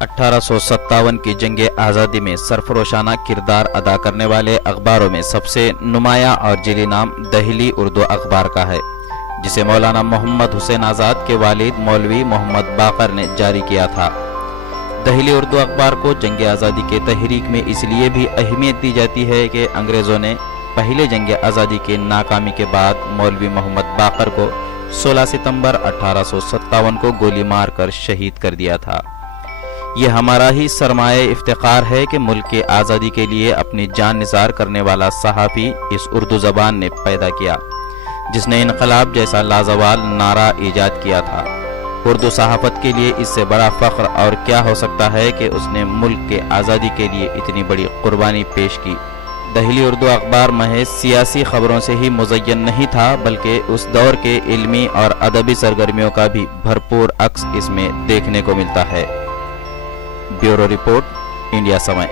1857 کی جنگ آزادی میں سرفروشانہ کردار ادا کرنے والے اخباروں میں سب سے نمایاں اور جعلی نام دہلی اردو اخبار کا ہے، جسے مولانا محمد حسین آزاد کے والد مولوی محمد باقر نے جاری کیا تھا۔ دہلی اردو اخبار کو جنگ آزادی کے تحریک میں اس لیے بھی اہمیت دی جاتی ہے کہ انگریزوں نے پہلے جنگ آزادی کے ناکامی کے بعد مولوی محمد باقر کو 16 ستمبر 1857 کو گولی مار کر شہید کر دیا تھا۔ یہ ہمارا ہی سرمایہ افتخار ہے کہ ملک کی آزادی کے لیے اپنی جان نثار کرنے والا صحافی اس اردو زبان نے پیدا کیا، جس نے انقلاب جیسا لازوال نعرہ ایجاد کیا تھا۔ اردو صحافت کے لیے اس سے بڑا فخر اور کیا ہو سکتا ہے کہ اس نے ملک کے آزادی کے لیے اتنی بڑی قربانی پیش کی۔ دہلی اردو اخبار محض سیاسی خبروں سے ہی مزین نہیں تھا، بلکہ اس دور کے علمی اور ادبی سرگرمیوں کا بھی بھرپور عکس اس میں دیکھنے کو ملتا ہے۔ بیورو رپورٹ، انڈیا سمے۔